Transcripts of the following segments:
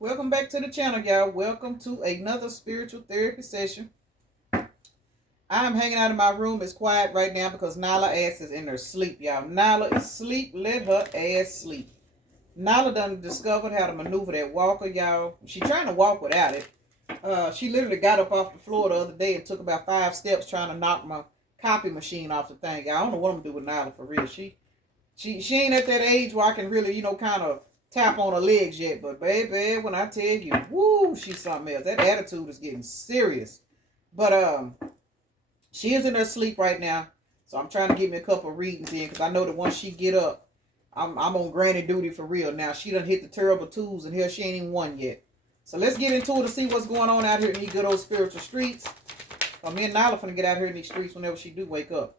Welcome back to the channel, y'all. Welcome to another spiritual therapy session. I'm hanging out in my room. It's quiet right now because Nyla ass is in her sleep, y'all. Nyla is asleep. Let her ass sleep. Nyla done discovered how to maneuver that walker, y'all. She trying to walk without it. She literally got up off the floor the other day and took about 5 steps trying to knock my copy machine off the thing. Y'all, I don't know what I'm gonna do with Nyla for real. She ain't at that age where I can really, kind of tap on her legs yet. But baby, when I tell you, woo, she's something else. That attitude is getting serious. But she is in her sleep right now. So I'm trying to get me a couple of readings in because I know that once she get up, I'm on granny duty for real. Now she done hit the terrible twos and here she ain't even won yet. So let's get into it to see what's going on out here in these good old spiritual streets. Me and Nyla finna get out here in these streets whenever she do wake up.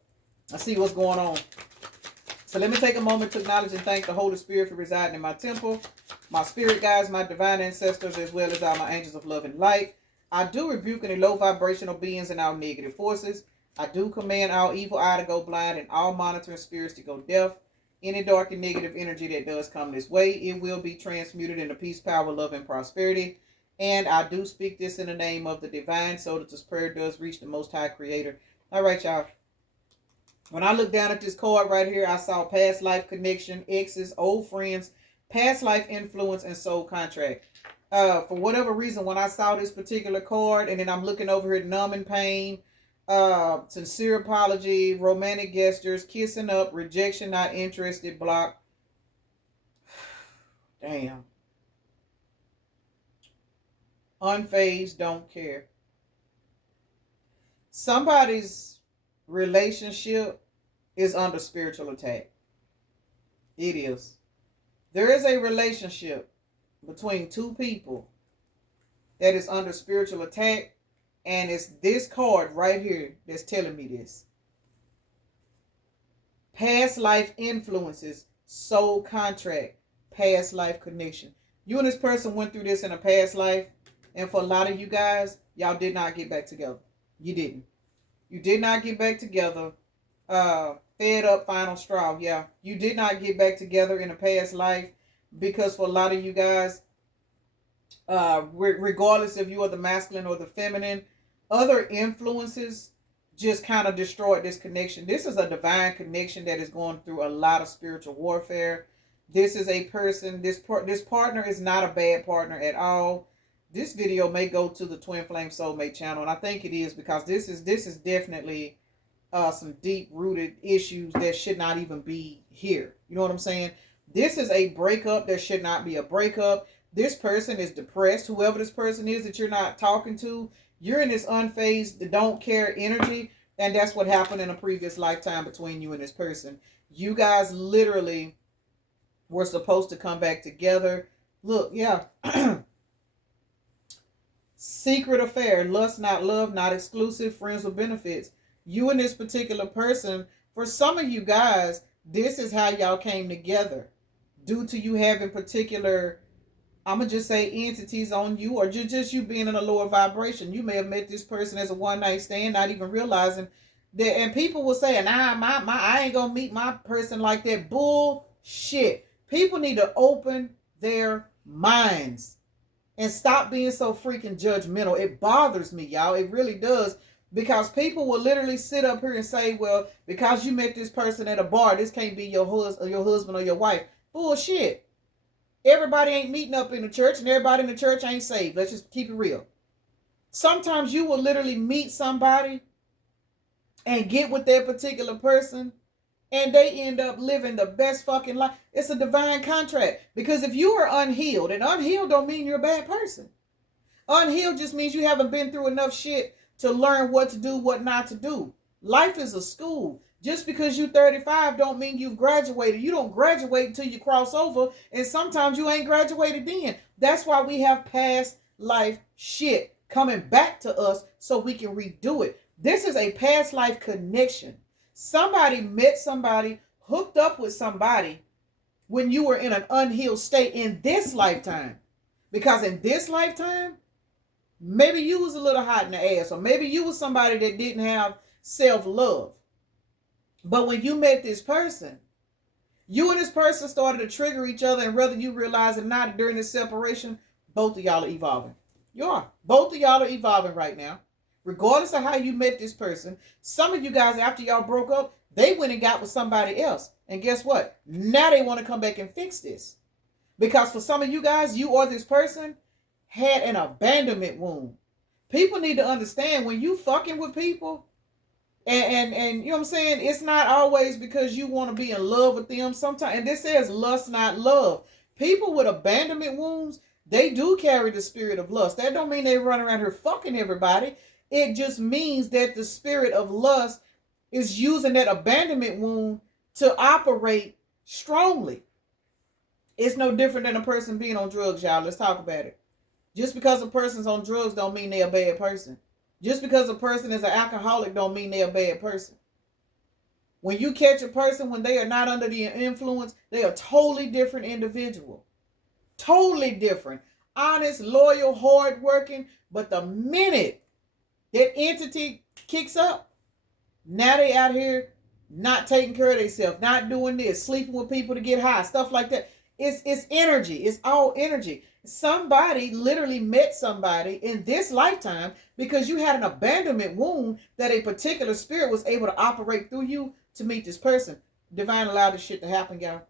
I see what's going on. So let me take a moment to acknowledge and thank the Holy Spirit for residing in my temple, my spirit guides, my divine ancestors, as well as all my angels of love and light. I do rebuke any low vibrational beings and all negative forces. I do command all evil eye to go blind and all monitoring spirits to go deaf. Any dark and negative energy that does come this way, it will be transmuted into peace, power, love, and prosperity. And I do speak this in the name of the divine so that this prayer does reach the Most High Creator. All right, y'all. When I looked down at this card right here, I saw past life connection, exes, old friends, past life influence, and soul contract. For whatever reason, when I saw this particular card, and then I'm looking over here, numb and pain, sincere apology, romantic gestures, kissing up, rejection, not interested, block. Damn. Unfazed, don't care. Somebody's relationship is under spiritual attack. It is. There is a relationship between two people that is under spiritual attack, and it's this card right here that's telling me this. Past life influences, soul contract, past life connection. You and this person went through this in a past life, and for a lot of you guys, y'all did not get back together. You didn't. You did not get back together. Fed up, final straw. Yeah, you did not get back together in a past life because for a lot of you guys, regardless if you are the masculine or the feminine, other influences just kind of destroyed this connection. This is a divine connection that is going through a lot of spiritual warfare. This is a person, this partner is not a bad partner at all. This video may go to the Twin Flame Soulmate channel, and I think it is because this is definitely some deep rooted issues that should not even be here. You know what I'm saying? This is a breakup that should not be a breakup. This person is depressed. Whoever this person is that you're not talking to, you're in this unfazed, don't care energy. And that's what happened in a previous lifetime between you and this person. You guys literally were supposed to come back together. Look, yeah. Secret affair, lust, not love, not exclusive, friends with benefits. You and this particular person, for some of you guys, this is how y'all came together. Due to you having particular, I'm going to just say entities on you, or just you being in a lower vibration. You may have met this person as a one night stand, not even realizing that. And people will say, nah, I ain't going to meet my person like that. Bullshit. People need to open their minds and stop being so freaking judgmental. It bothers me, y'all. It really does. Because people will literally sit up here and say, well, because you met this person at a bar, this can't be your husband or your wife. Bullshit. Everybody ain't meeting up in the church, and everybody in the church ain't saved. Let's just keep it real. Sometimes you will literally meet somebody and get with that particular person, and they end up living the best fucking life. It's a divine contract. Because if you are unhealed, and unhealed don't mean you're a bad person. Unhealed just means you haven't been through enough shit to learn what to do, what not to do. Life is a school. Just because you're 35 don't mean you've graduated. You don't graduate until you cross over, and sometimes you ain't graduated then. That's why we have past life shit coming back to us so we can redo it. This is a past life connection. Somebody met somebody, hooked up with somebody when you were in an unhealed state in this lifetime. Because in this lifetime, maybe you was a little hot in the ass, or maybe you was somebody that didn't have self-love. But when you met this person, you and this person started to trigger each other, and whether you realize it or not during this separation, both of y'all are evolving. You are. Both of y'all are evolving right now. Regardless of how you met this person, some of you guys, after y'all broke up, they went and got with somebody else. And guess what? Now they want to come back and fix this. Because for some of you guys, you or this person had an abandonment wound. People need to understand when you fucking with people, and you know what I'm saying, it's not always because you want to be in love with them. Sometimes, and this says lust, not love. People with abandonment wounds, they do carry the spirit of lust. That don't mean they run around here fucking everybody. It just means that the spirit of lust is using that abandonment wound to operate strongly. It's no different than a person being on drugs, y'all. Let's talk about it. Just because a person's on drugs don't mean they're a bad person. Just because a person is an alcoholic don't mean they're a bad person. When you catch a person when they are not under the influence, they are a totally different individual. Totally different. Honest, loyal, hardworking. But the minute that entity kicks up, now they out here not taking care of themselves, not doing this, sleeping with people to get high, stuff like that. It's energy. It's all energy. Somebody literally met somebody in this lifetime because you had an abandonment wound that a particular spirit was able to operate through you to meet this person. Divine allowed this shit to happen, y'all.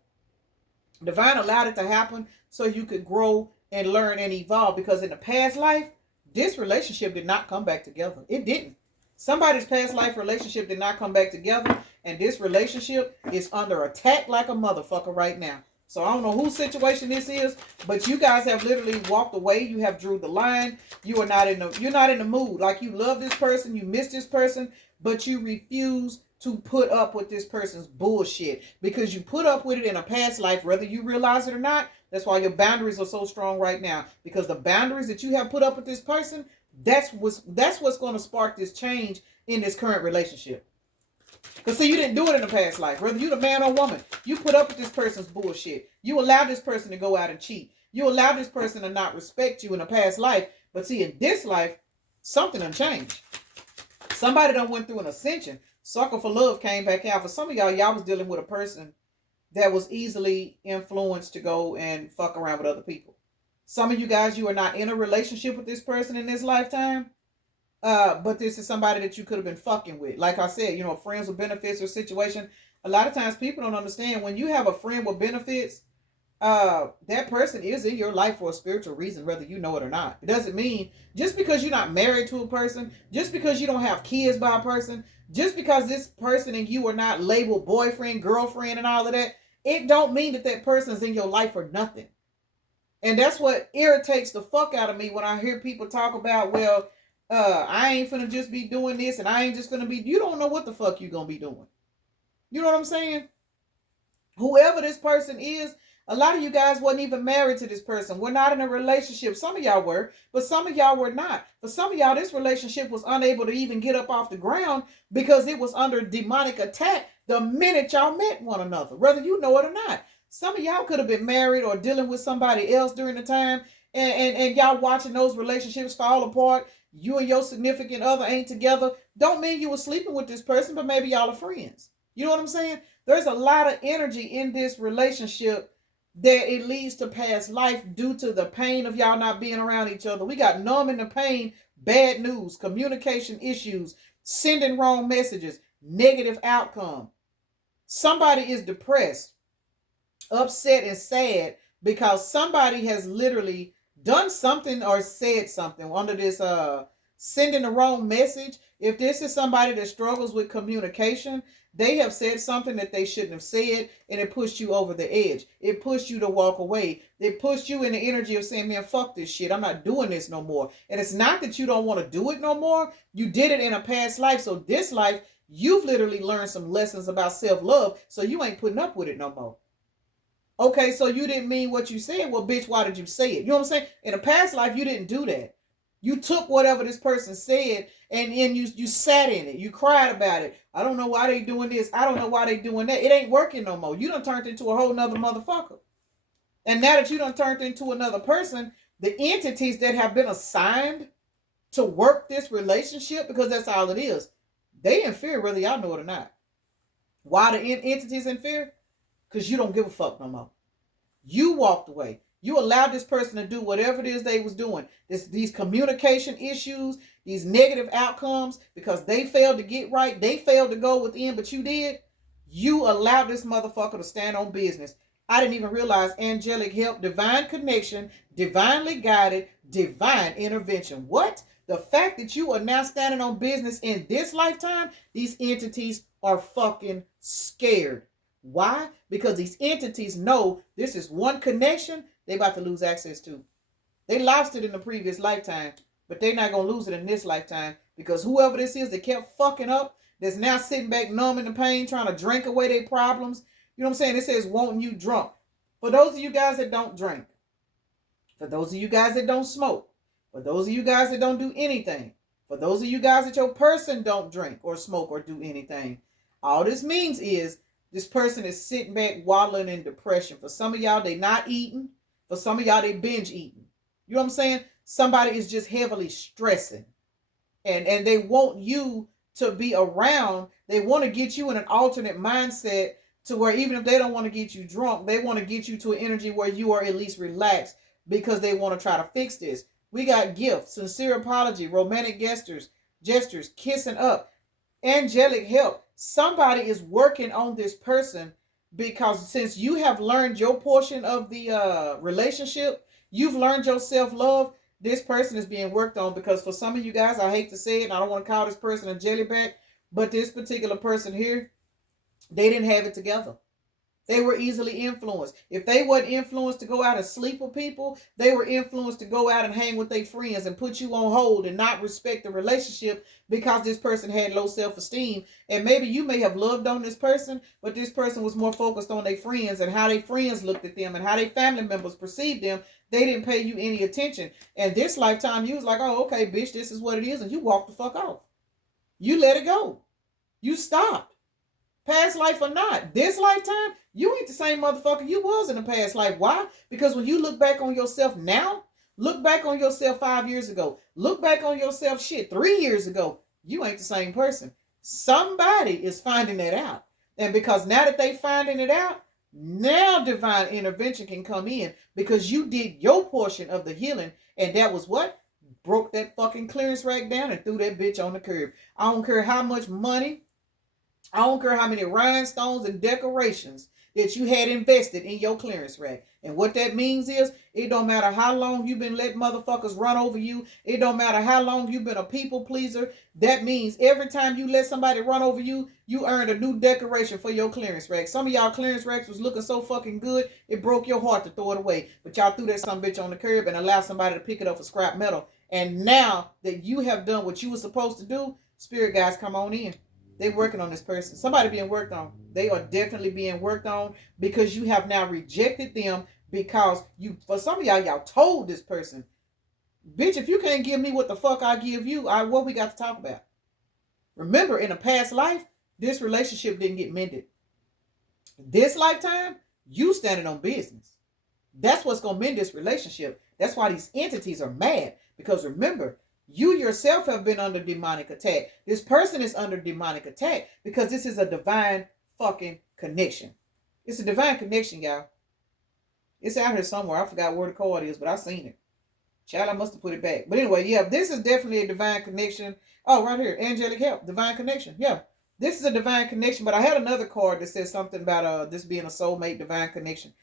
Divine allowed it to happen so you could grow and learn and evolve, because in the past life, this relationship did not come back together. It didn't. Somebody's past life relationship did not come back together, and this relationship is under attack like a motherfucker right now. So I don't know whose situation this is, but you guys have literally walked away. You have drew the line. You're not in the mood. Like, you love this person, you miss this person, but you refuse to put up with this person's bullshit because you put up with it in a past life, whether you realize it or not. That's why your boundaries are so strong right now, because the boundaries that you have put up with this person, that's what's going to spark this change in this current relationship. Because see, you didn't do it in the past life. Whether you the man or woman, you put up with this person's bullshit. You allowed this person to go out and cheat. You allowed this person to not respect you in a past life. But see, in this life, something done changed. Somebody done went through an ascension. Sucker for love came back out. For some of y'all was dealing with a person that was easily influenced to go and fuck around with other people. Some of you guys, you are not in a relationship with this person in this lifetime. But this is somebody that you could have been fucking with. Like I said, you know, friends with benefits or situation. A lot of times people don't understand when you have a friend with benefits, that person is in your life for a spiritual reason, whether you know it or not. It doesn't mean just because you're not married to a person, just because you don't have kids by a person, just because this person and you are not labeled boyfriend, girlfriend, and all of that, it don't mean that that person's in your life for nothing. And that's what irritates the fuck out of me when I hear people talk about, well, I ain't finna just be doing this, and I ain't just finna be, you don't know what the fuck you gonna be doing. You know what I'm saying? Whoever this person is, a lot of you guys wasn't even married to this person. We're not in a relationship. Some of y'all were, but some of y'all were not. For some of y'all, this relationship was unable to even get up off the ground because it was under demonic attack the minute y'all met one another, whether you know it or not. Some of y'all could have been married or dealing with somebody else during the time, and y'all watching those relationships fall apart. You and your significant other ain't together. Don't mean you were sleeping with this person, but maybe y'all are friends. You know what I'm saying? There's a lot of energy in this relationship that it leads to past life due to the pain of y'all not being around each other. We got numbing the pain, bad news, communication issues, sending wrong messages, negative outcome. Somebody is depressed, upset, and sad because somebody has literally done something or said something under this sending the wrong message. If this is somebody that struggles with communication, they have said something that they shouldn't have said, and it pushed you over the edge. It pushed you to walk away. It pushed you in the energy of saying, man, fuck this shit. I'm not doing this no more. And it's not that you don't want to do it no more. You did it in a past life. So this life, you've literally learned some lessons about self-love, so you ain't putting up with it no more. Okay, so you didn't mean what you said. Well, bitch, why did you say it? You know what I'm saying? In a past life, you didn't do that. You took whatever this person said and you sat in it. You cried about it. I don't know why they doing this. I don't know why they doing that. It ain't working no more. You done turned into a whole nother motherfucker. And now that you done turned into another person, the entities that have been assigned to work this relationship, because that's all it is, they in fear whether y'all know it or not. Why the entities in fear? Because you don't give a fuck no more. You walked away. You allowed this person to do whatever it is they was doing. These communication issues, these negative outcomes, because they failed to get right, they failed to go within, but you did. You allowed this motherfucker to stand on business. I didn't even realize angelic help, divine connection, divinely guided, divine intervention. What? The fact that you are now standing on business in this lifetime, these entities are fucking scared. Why? Because these entities know this is one connection they about to lose access to. They lost it in the previous lifetime, but they're not going to lose it in this lifetime because whoever this is that kept fucking up, that's now sitting back numbing the pain, trying to drink away their problems. You know what I'm saying? It says wanting you drunk. For those of you guys that don't drink, for those of you guys that don't smoke, for those of you guys that don't do anything, for those of you guys that your person don't drink or smoke or do anything, all this means is this person is sitting back wallowing in depression. For some of y'all, they not eating. For some of y'all, they binge eating. You know what I'm saying? Somebody is just heavily stressing. And they want you to be around. They want to get you in an alternate mindset to where even if they don't want to get you drunk, they want to get you to an energy where you are at least relaxed because they want to try to fix this. We got gifts, sincere apology, romantic gestures, kissing up, angelic help. Somebody is working on this person because since you have learned your portion of the relationship, you've learned your self-love, this person is being worked on because for some of you guys, I hate to say it, and I don't want to call this person a jellyback, but this particular person here, they didn't have it together. They were easily influenced. If they weren't influenced to go out and sleep with people, they were influenced to go out and hang with their friends and put you on hold and not respect the relationship because this person had low self-esteem. And maybe you may have loved on this person, but this person was more focused on their friends and how their friends looked at them and how their family members perceived them. They didn't pay you any attention. And this lifetime, you was like, oh, okay, bitch, this is what it is. And you walked the fuck off. You let it go. You stopped. Past life or not, this lifetime, you ain't the same motherfucker you was in the past life. Why? Because when you look back on yourself now, look back on yourself 5 years ago, look back on yourself 3 years ago, you ain't the same person. Somebody is finding that out. And because now that they finding it out, now divine intervention can come in because you did your portion of the healing. And that was what? Broke that fucking clearance rack down and threw that bitch on the curb. I don't care how much money, I don't care how many rhinestones and decorations that you had invested in your clearance rack. And what that means is, it don't matter how long you've been letting motherfuckers run over you. It don't matter how long you've been a people pleaser. That means every time you let somebody run over you, you earned a new decoration for your clearance rack. Some of y'all clearance racks was looking so fucking good, it broke your heart to throw it away. But y'all threw that some bitch on the curb and allowed somebody to pick it up for scrap metal. And now that you have done what you were supposed to do, spirit guys, come on in. They're working on this person. Somebody being worked on. They are definitely being worked on because you have now rejected them because you, for some of y'all told this person, bitch, if you can't give me what the fuck I give you, what we got to talk about? Remember, in a past life, this relationship didn't get mended. This lifetime, you standing on business. That's what's going to mend this relationship. That's why these entities are mad. Because remember, you yourself have been under demonic attack. This person is under demonic attack because this is a divine fucking connection. It's a divine connection, y'all. It's out here somewhere. I forgot where the card is, but I seen it. Child, I must have put it back. But anyway, yeah, this is definitely a divine connection. Oh, right here. Angelic help. Divine connection. Yeah. This is a divine connection. But I had another card that says something about this being a soulmate divine connection.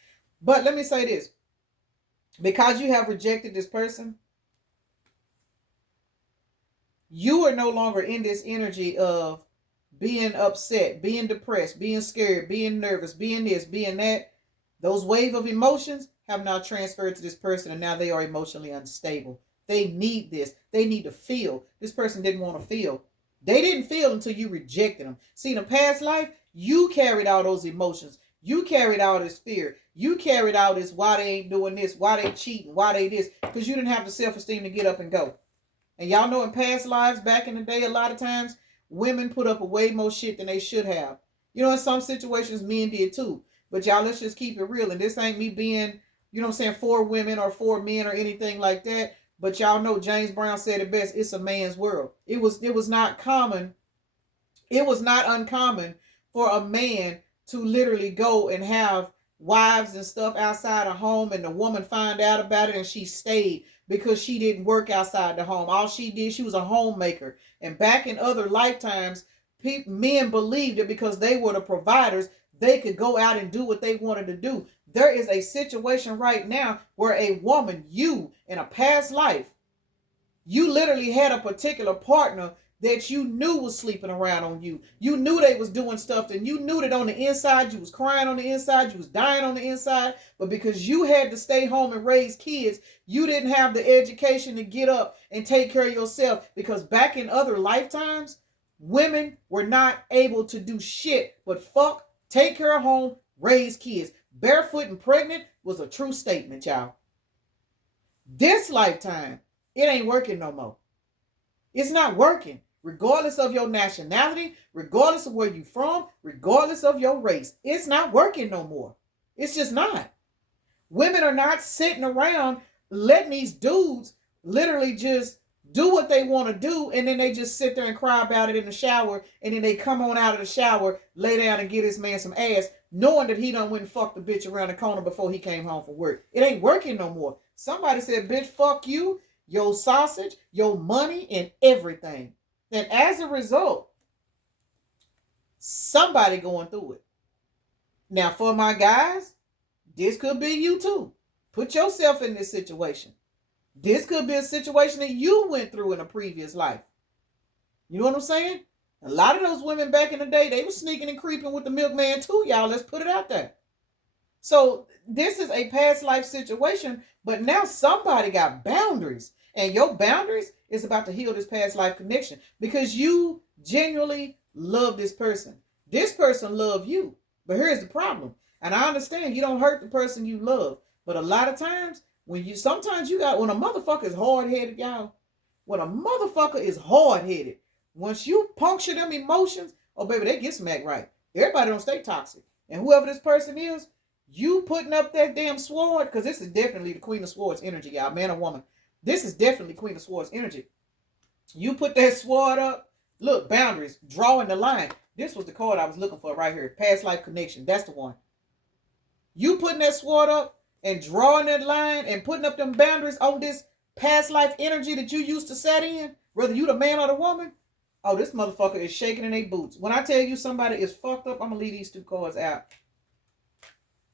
But let me say this. Because you have rejected this person, you are no longer in this energy of being upset, being depressed, being scared, being nervous, being this, being that. Those wave of emotions have now transferred to this person and now they are emotionally unstable. They need this. They need to feel. This person didn't want to feel. They didn't feel until you rejected them. See, in a past life, you carried all those emotions. You carried all this fear. You carried all this why they ain't doing this, why they cheating, why they this, because you didn't have the self-esteem to get up and go. And y'all know in past lives, back in the day, a lot of times, women put up a way more shit than they should have. You know, in some situations, men did too. But y'all, let's just keep it real. And this ain't me being, you know what I'm saying, for women or for men or anything like that. But y'all know James Brown said it best, it's a man's world. It was not common. It was not uncommon for a man to literally go and have wives and stuff outside of home, and the woman found out about it and she stayed because she didn't work outside the home. All she did, she was a homemaker. And back in other lifetimes, men believed that because they were the providers, they could go out and do what they wanted to do. There is a situation right now where a woman, you in a past life, you literally had a particular partner that you knew was sleeping around on you. You knew they was doing stuff, and you knew that on the inside you was crying on the inside, you was dying on the inside, but because you had to stay home and raise kids, you didn't have the education to get up and take care of yourself, because back in other lifetimes, women were not able to do shit but fuck, take care of home, raise kids. Barefoot and pregnant was a true statement, y'all. This lifetime, it ain't working no more. It's not working. Regardless of your nationality, regardless of where you from, regardless of your race, it's not working no more. It's just not. Women are not sitting around letting these dudes literally just do what they want to do, and then they just sit there and cry about it in the shower, and then they come on out of the shower, lay down and give this man some ass, knowing that he done went and fucked the bitch around the corner before he came home from work. It ain't working no more. Somebody said, bitch, fuck you, your sausage, your money, and everything. And as a result, somebody going through it. Now, for my guys, this could be you too. Put yourself in this situation. This could be a situation that you went through in a previous life. You know what I'm saying? A lot of those women back in the day, they were sneaking and creeping with the milkman too, y'all. Let's put it out there. So this is a past life situation, but now somebody got boundaries. And your boundaries is about to heal this past life connection because you genuinely love this person. This person love you. But here's the problem. And I understand you don't hurt the person you love. But a lot of times, when a motherfucker is hard-headed, y'all, when a motherfucker is hard-headed, once you puncture them emotions, oh, baby, they get smacked right. Everybody don't stay toxic. And whoever this person is, you putting up that damn sword, because this is definitely the Queen of Swords energy, y'all, man or woman. This is definitely Queen of Swords energy. You put that sword up. Look, boundaries, drawing the line. This was the card I was looking for right here. Past life connection. That's the one. You putting that sword up and drawing that line and putting up them boundaries on this past life energy that you used to set in, whether you the man or the woman. Oh, this motherfucker is shaking in their boots. When I tell you somebody is fucked up, I'm going to leave these two cards out.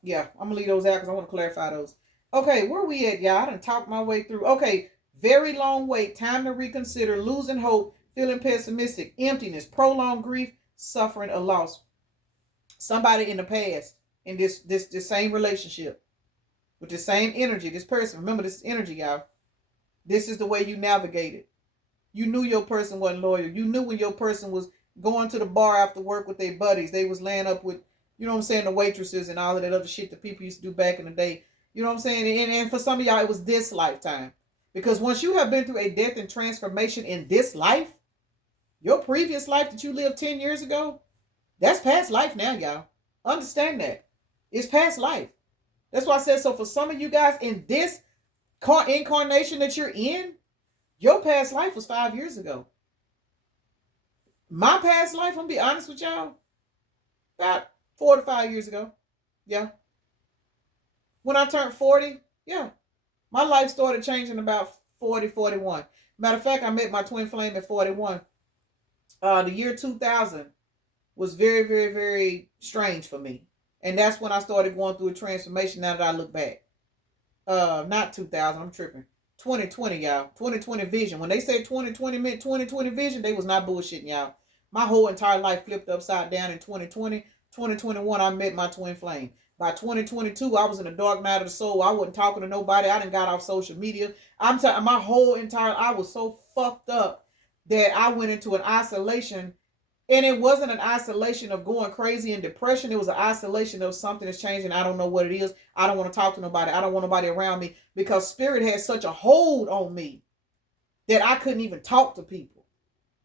Yeah, I'm going to leave those out because I want to clarify those. Okay, where we at, y'all? I done talked my way through. Okay, very long wait, time to reconsider, losing hope, feeling pessimistic, emptiness, prolonged grief, suffering a loss. Somebody in the past, in this same relationship, with the same energy, this person, remember this energy, y'all. This is the way you navigated. You knew your person wasn't loyal. You knew when your person was going to the bar after work with their buddies. They was laying up with, you know what I'm saying, the waitresses and all of that other shit that people used to do back in the day. You know what I'm saying? And for some of y'all, it was this lifetime. Because once you have been through a death and transformation in this life, your previous life that you lived 10 years ago, that's past life now, y'all. Understand that. It's past life. That's why I said, so for some of you guys in this incarnation that you're in, your past life was 5 years ago. My past life, I'm going to be honest with y'all, about 4 to 5 years ago. Yeah. When I turned 40, yeah, my life started changing about 40, 41. Matter of fact, I met my twin flame at 41. The year 2000 was very, very, very strange for me. And that's when I started going through a transformation now that I look back. Not 2000, I'm tripping. 2020, y'all. 2020 vision. When they said 2020 meant 2020 vision, they was not bullshitting, y'all. My whole entire life flipped upside down in 2020. 2021, I met my twin flame. By 2022, I was in a dark night of the soul. I wasn't talking to nobody. I done got off social media. I'm telling my whole entire, I was so fucked up that I went into an isolation. And it wasn't an isolation of going crazy and depression. It was an isolation of something that's changing. I don't know what it is. I don't want to talk to nobody. I don't want nobody around me because spirit had such a hold on me that I couldn't even talk to people.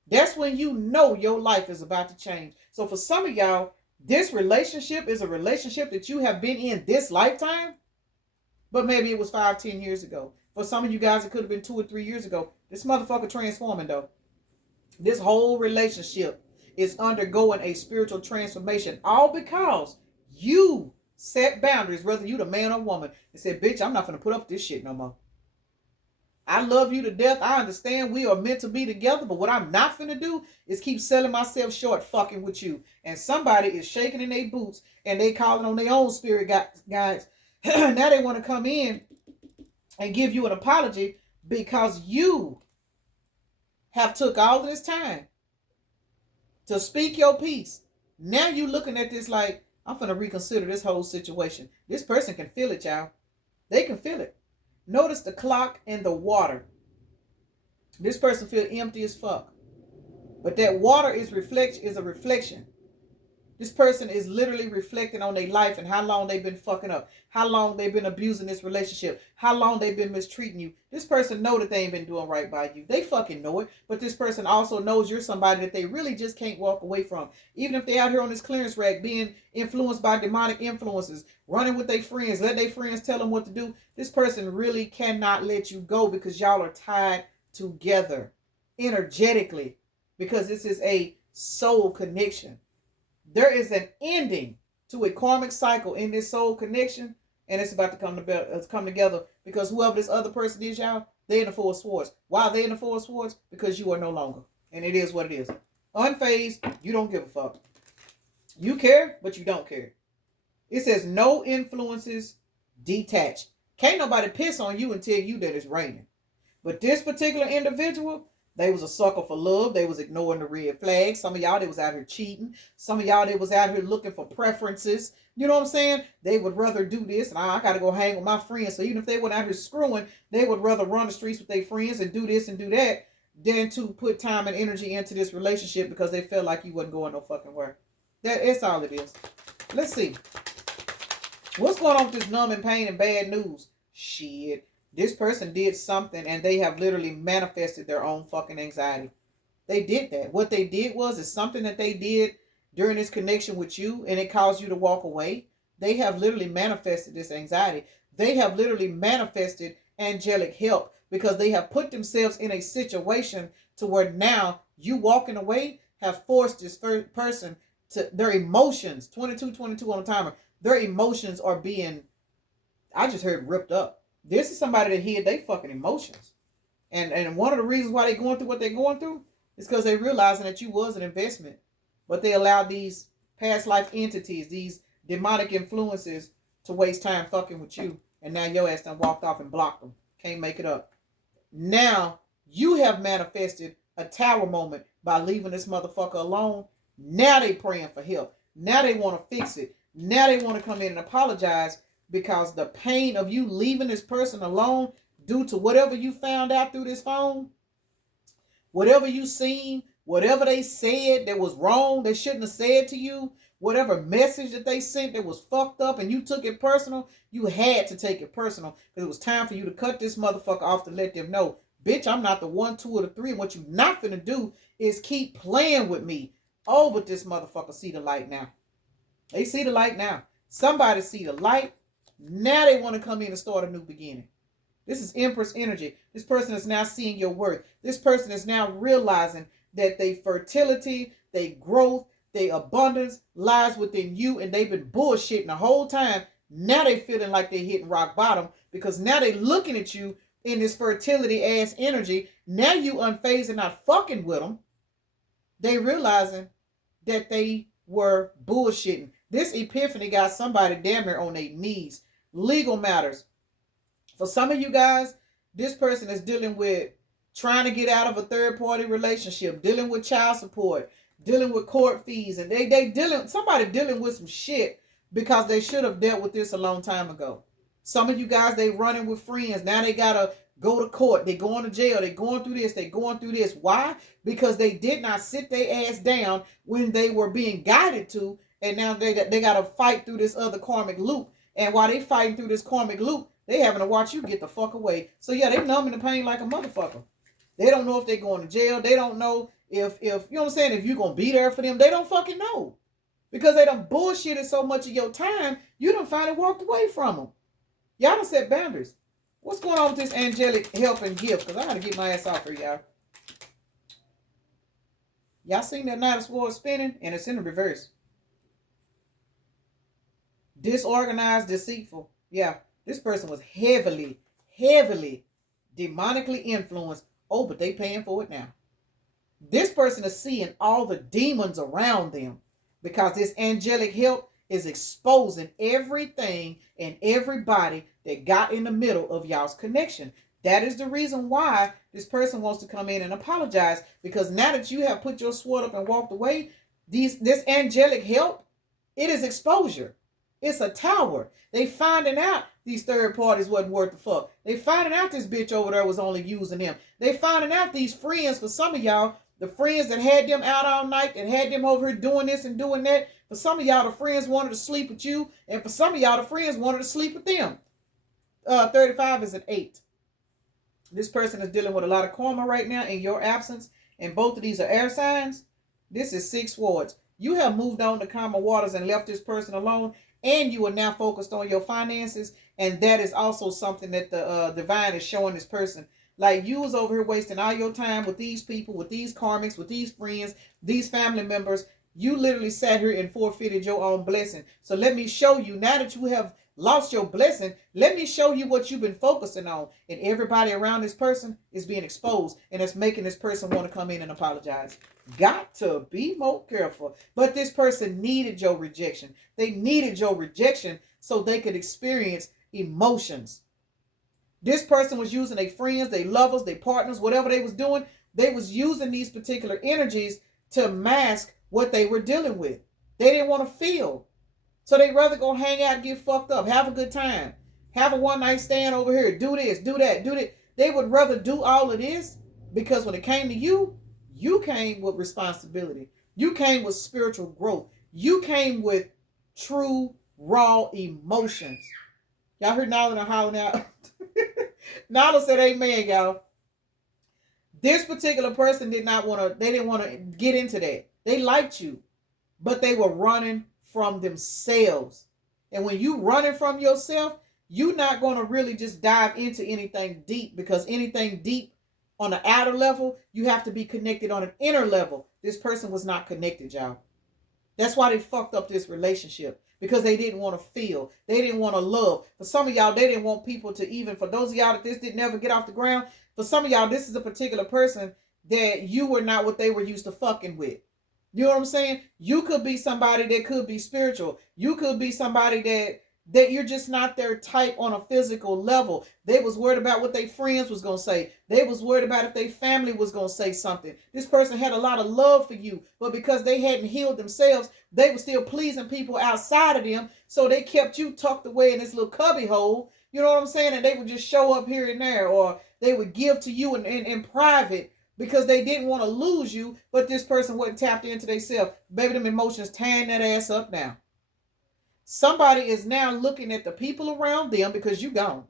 That's when you know your life is about to change. So for some of y'all, this relationship is a relationship that you have been in this lifetime, but maybe it was 5, 10 years ago. For some of you guys, it could have been 2 or 3 years ago. This motherfucker transforming though. This whole relationship is undergoing a spiritual transformation, all because you Set boundaries, whether you the man or woman, and say, bitch, I'm not gonna put up with this shit no more. I love you to death. I understand we are meant to be together, but what I'm not finna do is keep selling myself short fucking with you. And somebody is shaking in their boots and they calling on their own spirit guys. Now they want to come in and give you an apology because you have took all of this time to speak your piece. Now you looking at this like, I'm finna reconsider this whole situation. This person can feel it, y'all. They can feel it. Notice the clock and the water. This person feel empty as fuck. But that water is a reflection. This person is literally reflecting on their life and how long they've been fucking up, how long they've been abusing this relationship, how long they've been mistreating you. This person know that they ain't been doing right by you. They fucking know it. But this person also knows you're somebody that they really just can't walk away from. Even if they out here on this clearance rack being influenced by demonic influences, running with their friends, let their friends tell them what to do. This person really cannot let you go because y'all are tied together energetically, because this is a soul connection. There is an ending to a karmic cycle in this soul connection, and it's about to come together because whoever this other person is, y'all, they're in the Four of Swords. Why are they in the Four of Swords? Because you are no longer, and it is what it is. Unfazed, you don't give a fuck. You care, but you don't care. It says no influences, detached. Can't nobody piss on you and tell you that it's raining. But this particular individual, they was a sucker for love. They was ignoring the red flags. Some of y'all, they was out here cheating. Some of y'all, they was out here looking for preferences. You know what I'm saying? They would rather do this, and I got to go hang with my friends. So even if they went out here screwing, they would rather run the streets with their friends and do this and do that than to put time and energy into this relationship because they felt like you wasn't going no fucking where. That's all it is. Let's see. What's going on with this numbing pain and bad news? Shit. This person did something and they have literally manifested their own fucking anxiety. They did that. What they did is something that they did during this connection with you and it caused you to walk away. They have literally manifested this anxiety. They have literally manifested angelic help because they have put themselves in a situation to where now you walking away have forced this person to their emotions. 22 on the timer. Their emotions are being, I just heard, ripped up. This is somebody that hid their fucking emotions. And one of the reasons why they're going through what they're going through is because they're realizing that you was an investment. But they allowed these past life entities, these demonic influences, to waste time fucking with you. And now your ass done walked off and blocked them. Can't make it up. Now you have manifested a tower moment by leaving this motherfucker alone. Now they praying for help. Now they want to fix it. Now they want to come in and apologize because the pain of you leaving this person alone due to whatever you found out through this phone, whatever you seen, whatever they said that was wrong, they shouldn't have said to you, whatever message that they sent that was fucked up and you took it personal, you had to take it personal because it was time for you to cut this motherfucker off to let them know, bitch, I'm not the 1, 2, or the 3. And what you not finna do is keep playing with me. Oh, but this motherfucker see the light now. They see the light now. Somebody see the light. Now they want to come in and start a new beginning. This is Empress energy. This person is now seeing your worth. This person is now realizing that their fertility, their growth, their abundance lies within you, and they've been bullshitting the whole time. Now they feeling like they're hitting rock bottom because now they looking at you in this fertility ass energy. Now you unfazed and not fucking with them. They realizing that they were bullshitting. This epiphany got somebody damn near on their knees. Legal matters. For some of you guys, this person is dealing with trying to get out of a third-party relationship, dealing with child support, dealing with court fees, and somebody dealing with some shit because they should have dealt with this a long time ago. Some of you guys, they running with friends. Now they gotta go to court. They going to jail. They going through this. They going through this. Why? Because they did not sit their ass down when they were being guided to, and now they gotta fight through this other karmic loop. And while they fighting through this karmic loop, they having to watch you get the fuck away. So yeah, they numbing the pain like a motherfucker. They don't know if they going to jail. They don't know if you know what I'm saying, if you're going to be there for them. They don't fucking know. Because they done bullshitted so much of your time, you done finally walked away from them. Y'all done set boundaries. What's going on with this angelic help and gift? Because I got to get my ass off here, y'all. Y'all seen that Knight of Swords spinning? And it's in the reverse. Disorganized, deceitful. Yeah, this person was heavily demonically influenced. Oh, but they paying for it now. This person is seeing all the demons around them because this angelic help is exposing everything and everybody that got in the middle of y'all's connection. That is the reason why this person wants to come in and apologize, because now that you have put your sword up and walked away, this angelic help, it is exposure. It's a tower. They finding out these third parties wasn't worth the fuck. They finding out this bitch over there was only using them. They finding out these friends, for some of y'all, the friends that had them out all night, that had them over here doing this and doing that. For some of y'all, the friends wanted to sleep with you. And for some of y'all, the friends wanted to sleep with them. 35 is an 8. This person is dealing with a lot of karma right now in your absence. And both of these are air signs. This is 6 swords. You have moved on to calmer waters and left this person alone. And you are now focused on your finances. And that is also something that the divine is showing this person. Like, you was over here wasting all your time with these people, with these karmics, with these friends, these family members. You literally sat here and forfeited your own blessing. So let me show you, now that you have lost your blessing, let me show you what you've been focusing on. And everybody around this person is being exposed. And it's making this person want to come in and apologize. Got to be more careful. But this person needed your rejection. They needed your rejection so they could experience emotions. This person was using their friends, their lovers, their partners, whatever they was doing. They was using these particular energies to mask what they were dealing with. They didn't want to feel. So they'd rather go hang out and get fucked up, have a good time, have a one night stand over here, do this, do that, do that. They would rather do all of this because when it came to you, you came with responsibility. You came with spiritual growth. You came with true, raw emotions. Y'all heard Nala hollering out? Nala said amen, y'all. This particular person didn't want to get into that. They liked you, but they were running from themselves. And when you running from yourself, you're not going to really just dive into anything deep, because anything deep on the outer level, you have to be connected on an inner level. This person was not connected, y'all. That's why they fucked up this relationship, because they didn't want to feel. They didn't want to love. For some of y'all, they didn't want people to even, for those of y'all that this didn't ever get off the ground, for some of y'all, this is a particular person that you were not what they were used to fucking with. You know what I'm saying? You could be somebody that could be spiritual. You could be somebody that you're just not their type on a physical level. They was worried about what their friends was going to say. They was worried about if their family was going to say something. This person had a lot of love for you, but because they hadn't healed themselves, they were still pleasing people outside of them. So they kept you tucked away in this little cubby hole. You know what I'm saying? And they would just show up here and there, or they would give to you in private, because they didn't want to lose you, but this person wasn't tapped into themselves. Baby, them emotions tearing that ass up now. Somebody is now looking at the people around them, because you gone.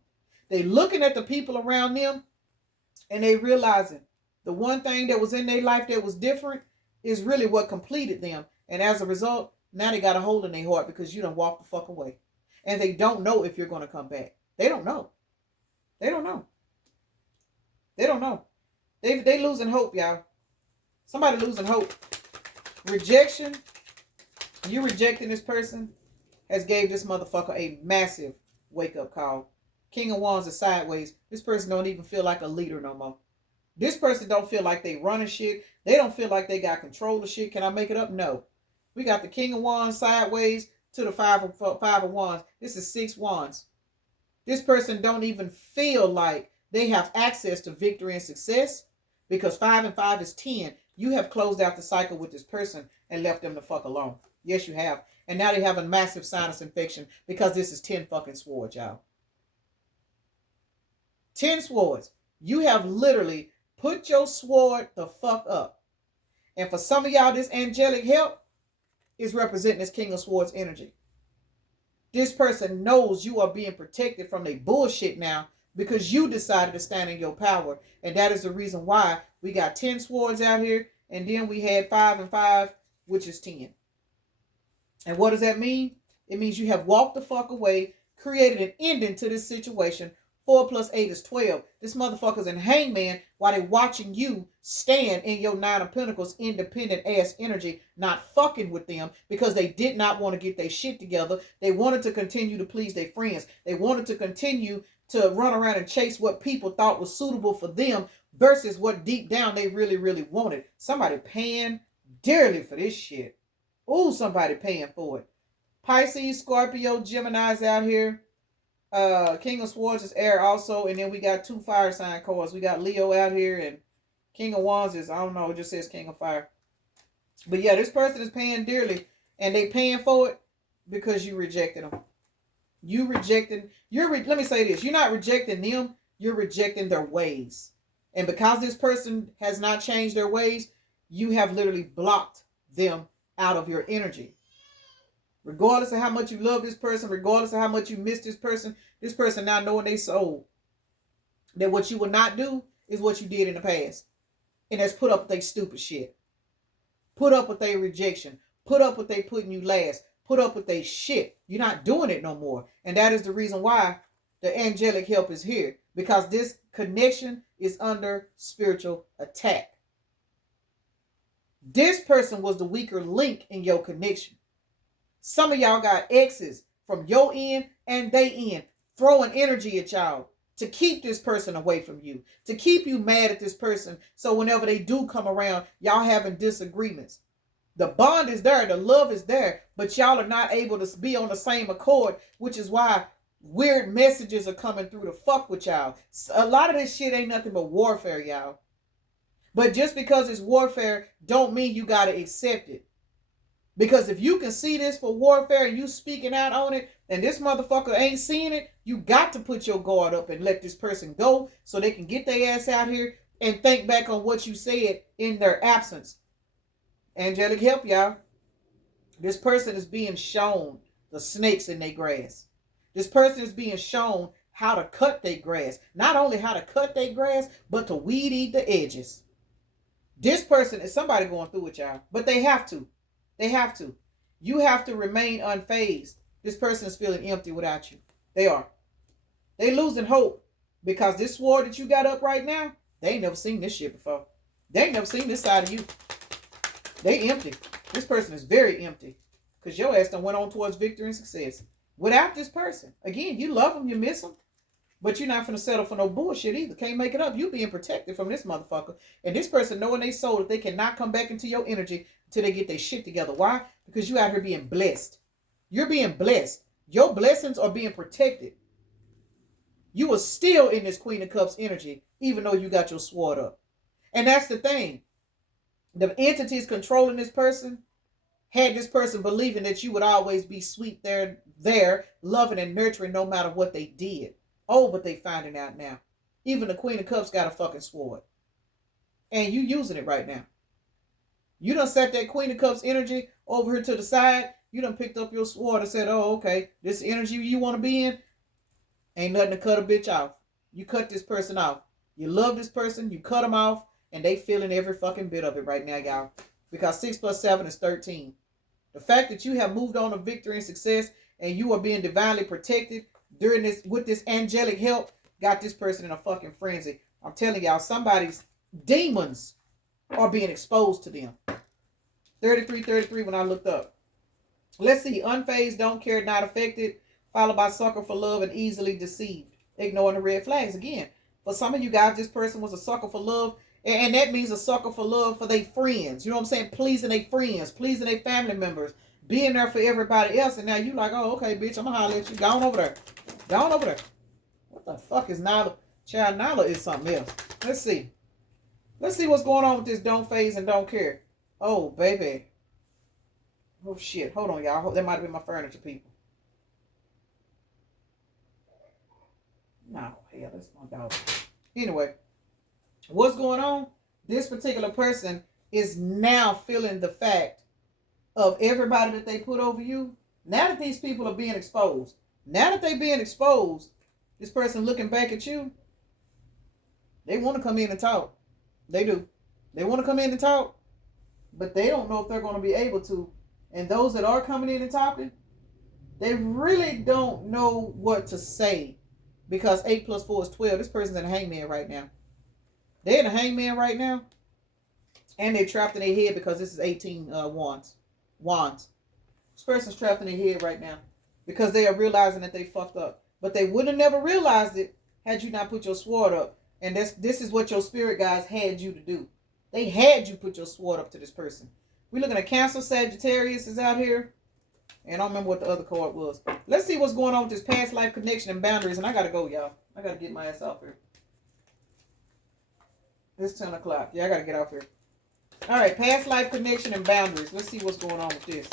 They looking at the people around them, and they realizing the one thing that was in their life that was different is really what completed them. And as a result, now they got a hole in their heart because you done walked the fuck away. And they don't know if you're going to come back. They don't know. They don't know. They don't know. They losing hope, y'all. Somebody losing hope. Rejection. You rejecting this person has gave this motherfucker a massive wake-up call. King of Wands is sideways. This person don't even feel like a leader no more. This person don't feel like they running shit. They don't feel like they got control of shit. Can I make it up? No. We got the King of Wands sideways to the five of Wands. This is 6 Wands. This person don't even feel like they have access to victory and success, because 5 and 5 is 10. You have closed out the cycle with this person and left them the fuck alone. Yes, you have. And now they have a massive sinus infection because this is 10 fucking swords, y'all. 10 swords. You have literally put your sword the fuck up. And for some of y'all, this angelic help is representing this King of Swords energy. This person knows you are being protected from their bullshit now, because you decided to stand in your power. And that is the reason why we got 10 swords out here. And then we had 5 and 5, which is 10. And what does that mean? It means you have walked the fuck away, created an ending to this situation, 4 plus 8 is 12. This motherfucker's in hangman while they watching you stand in your 9 of Pentacles independent ass energy, not fucking with them because they did not want to get their shit together. They wanted to continue to please their friends. They wanted to continue to run around and chase what people thought was suitable for them versus what deep down they really, really wanted. Somebody paying dearly for this shit. Ooh, somebody paying for it. Pisces, Scorpio, Gemini's out here. King of Swords is air also. And then we got 2 fire sign cards. We got Leo out here. And King of Wands is, I don't know, it just says King of Fire. But yeah, this person is paying dearly. And they paying for it because you rejected them. Let me say this. You're not rejecting them. You're rejecting their ways. And because this person has not changed their ways, you have literally blocked them out of your energy. Regardless of how much you love this person, regardless of how much you miss this person now knowing they soul. That what you will not do is what you did in the past. And that's put up with their stupid shit. Put up with their rejection. Put up with they putting you last. Put up with their shit. You're not doing it no more. And that is the reason why the angelic help is here. Because this connection is under spiritual attack. This person was the weaker link in your connection. Some of y'all got exes from your end and they end throwing energy at y'all to keep this person away from you, to keep you mad at this person. So whenever they do come around, y'all having disagreements. The bond is there, the love is there, but y'all are not able to be on the same accord, which is why weird messages are coming through to fuck with y'all. A lot of this shit ain't nothing but warfare, y'all. But just because it's warfare don't mean you got to accept it. Because if you can see this for warfare and you speaking out on it, and this motherfucker ain't seeing it, you got to put your guard up and let this person go so they can get their ass out here and think back on what you said in their absence. Angelic help, y'all. This person is being shown the snakes in their grass. This person is being shown how to cut their grass. Not only how to cut their grass, but to weed eat the edges. This person is somebody going through it, y'all. But they have to. They have to. You have to remain unfazed. This person is feeling empty without you. They are. They losing hope. Because this sword that you got up right now, they ain't never seen this shit before. They ain't never seen this side of you. They empty. This person is very empty. Because your ass done went on towards victory and success. Without this person. Again, you love them, you miss them. But you're not finna settle for no bullshit either. Can't make it up. You being protected from this motherfucker. And this person knowing they soul that they cannot come back into your energy until they get their shit together. Why? Because you out here being blessed. You're being blessed. Your blessings are being protected. You are still in this Queen of Cups energy, even though you got your sword up. And that's the thing. The entities controlling this person had this person believing that you would always be sweet there, loving and nurturing no matter what they did. Oh, but they finding out now. Even the Queen of Cups got a fucking sword. And you using it right now. You done set that Queen of Cups energy over here to the side. You done picked up your sword and said, oh, okay, this energy you want to be in, ain't nothing to cut a bitch off. You cut this person off. You love this person, you cut them off, and they feeling every fucking bit of it right now, y'all. Because 6 plus 7 is 13. The fact that you have moved on to victory and success, and you are being divinely protected during this, with this angelic help, got this person in a fucking frenzy. I'm telling y'all, somebody's demons are being exposed to them. 33 when I looked up. Let's see. Unfazed, don't care, not affected, followed by sucker for love and easily deceived. Ignoring the red flags. Again, for some of you guys, this person was a sucker for love. And that means a sucker for love for their friends. You know what I'm saying? Pleasing their friends, pleasing their family members, being there for everybody else. And now you like, oh, okay, bitch, I'm going to holler at you. Go on over there. Go on over there. What the fuck is Nala? Child, Nala is something else. Let's see. Let's see what's going on with this don't phase and don't care. Oh, baby. Oh, shit. Hold on, y'all. That might have been my furniture people. No, hell, that's my dog. Anyway, what's going on? This particular person is now feeling the fact of everybody that they put over you. Now that these people are being exposed. Now that they're being exposed, this person looking back at you, they want to come in and talk. They do. They want to come in and talk, but they don't know if they're going to be able to. And those that are coming in and talking, they really don't know what to say Because 8 plus 4 is 12. This person's in a hangman right now. They're in a hangman right now. And they're trapped in their head because this is 18 wands. This person's trapped in their head right now. Because they are realizing that they fucked up. But they would have never realized it had you not put your sword up. And this is what your spirit guides had you to do. They had you put your sword up to this person. We're looking at Cancer, Sagittarius is out here. And I don't remember what the other card was. Let's see what's going on with this past life connection and boundaries. And I got to go, y'all. I got to get my ass off here. It's 10 o'clock. Yeah, I got to get off here. All right, past life connection and boundaries. Let's see what's going on with this.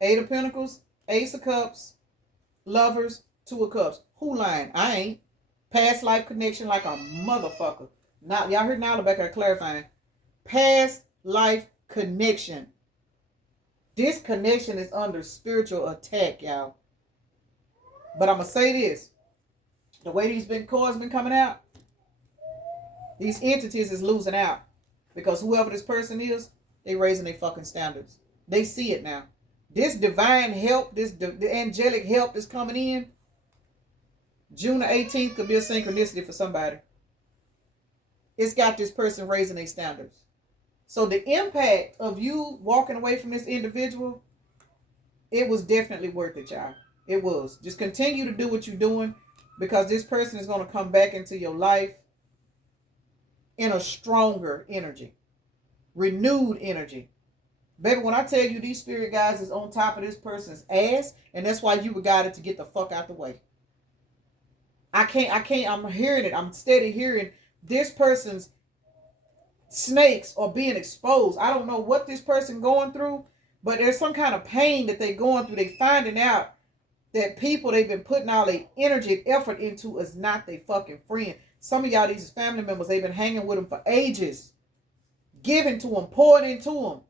8 of Pentacles, Ace of Cups, Lovers, 2 of Cups. Who lying? I ain't. Past life connection like a motherfucker. Now, y'all heard Nyla back there clarifying. Past life connection. This connection is under spiritual attack, y'all. But I'm going to say this. The way these big cards been coming out, these entities is losing out. Because whoever this person is, they raising their fucking standards. They see it now. This divine help, the angelic help that's coming in, June the 18th could be a synchronicity for somebody. It's got this person raising their standards. So the impact of you walking away from this individual, it was definitely worth it, y'all. It was. Just continue to do what you're doing because this person is going to come back into your life in a stronger energy, renewed energy. Baby, when I tell you these spirit guides is on top of this person's ass, and that's why you were guided to get the fuck out the way. I'm hearing it. I'm steady hearing this person's snakes are being exposed. I don't know what this person going through, but there's some kind of pain that they're going through. They finding out that people they've been putting all their energy and effort into is not their fucking friend. Some of y'all, these family members, they've been hanging with them for ages, giving to them, pouring into them.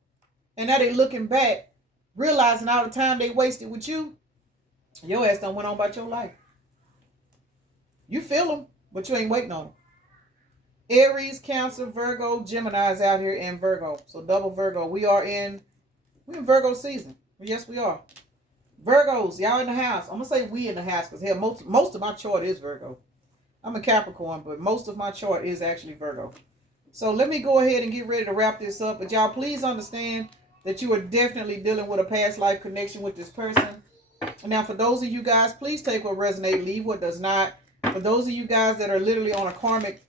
And now they looking back, realizing all the time they wasted with you, your ass done went on about your life. You feel them, but you ain't waiting on them. Aries, Cancer, Virgo, Gemini is out here in Virgo. So double Virgo. We're in Virgo season. Yes, we are. Virgos, y'all in the house. I'm going to say we in the house because hell, most of my chart is Virgo. I'm a Capricorn, but most of my chart is actually Virgo. So let me go ahead and get ready to wrap this up. But y'all, please understand that you are definitely dealing with a past life connection with this person. Now, for those of you guys, please take what resonates, leave what does not. For those of you guys that are literally on a karmic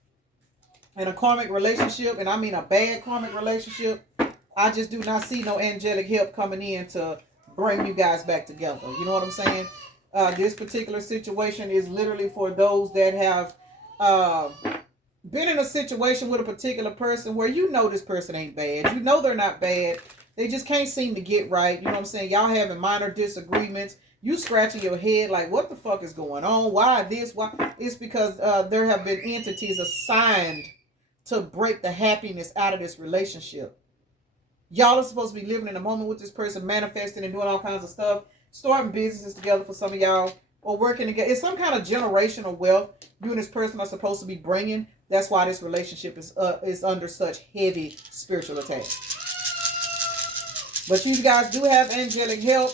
relationship, and I mean a bad karmic relationship, I just do not see no angelic help coming in to bring you guys back together. You know what I'm saying? This particular situation is literally for those that have been in a situation with a particular person where you know this person ain't bad. You know they're not bad. They just can't seem to get right. You know what I'm saying? Y'all having minor disagreements. You scratching your head like, what the fuck is going on? Why this? Why? It's because there have been entities assigned to break the happiness out of this relationship. Y'all are supposed to be living in a moment with this person, manifesting and doing all kinds of stuff, starting businesses together for some of y'all, or working together. It's some kind of generational wealth you and this person are supposed to be bringing. That's why this relationship is under such heavy spiritual attack. But you guys do have angelic help.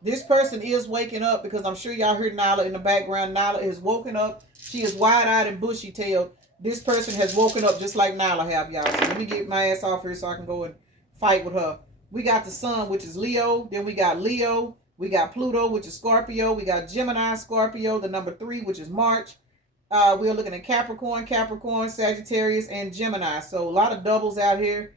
This person is waking up because I'm sure y'all heard Nyla in the background. Nyla is woken up. She is wide-eyed and bushy-tailed. This person has woken up just like Nyla have, y'all. So let me get my ass off here so I can go and fight with her. We got the sun, which is Leo. Then we got Leo. We got Pluto, which is Scorpio. We got Gemini, Scorpio, the number 3, which is March. We're looking at Capricorn, Sagittarius, and Gemini. So a lot of doubles out here.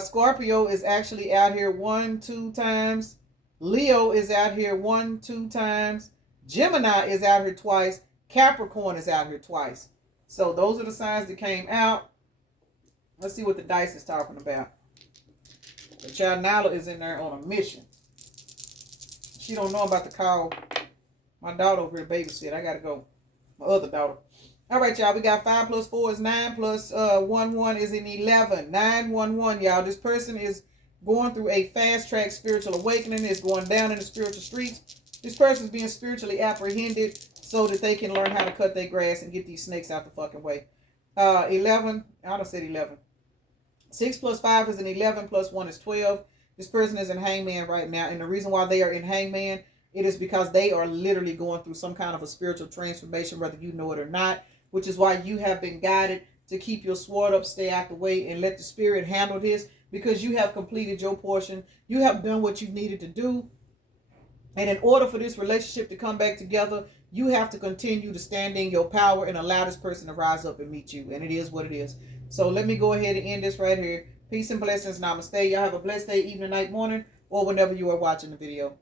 Scorpio is actually out here 1, 2 times. Leo is out here 1, 2 times. Gemini is out here twice. Capricorn is out here twice. So those are the signs that came out. Let's see what the dice is talking about. The child Nyla is in there on a mission. She don't know I'm about to call my daughter over here to babysit. I gotta go. My other daughter. All right, y'all. We got 5 plus 4 is 9 plus 1, 1 is an 11. 9, 1, 1, y'all. This person is going through a fast-track spiritual awakening. It's going down in the spiritual streets. This person is being spiritually apprehended so that they can learn how to cut their grass and get these snakes out the fucking way. 11. I don't say 11. 6 plus 5 is an 11 plus 1 is 12. This person is in hangman right now. And the reason why they are in hangman, it is because they are literally going through some kind of a spiritual transformation, whether you know it or not, which is why you have been guided to keep your sword up, stay out the way, and let the Spirit handle this, because you have completed your portion. You have done what you needed to do. And in order for this relationship to come back together, you have to continue to stand in your power and allow this person to rise up and meet you. And it is what it is. So let me go ahead and end this right here. Peace and blessings. Namaste. Y'all have a blessed day, evening, night, morning, or whenever you are watching the video.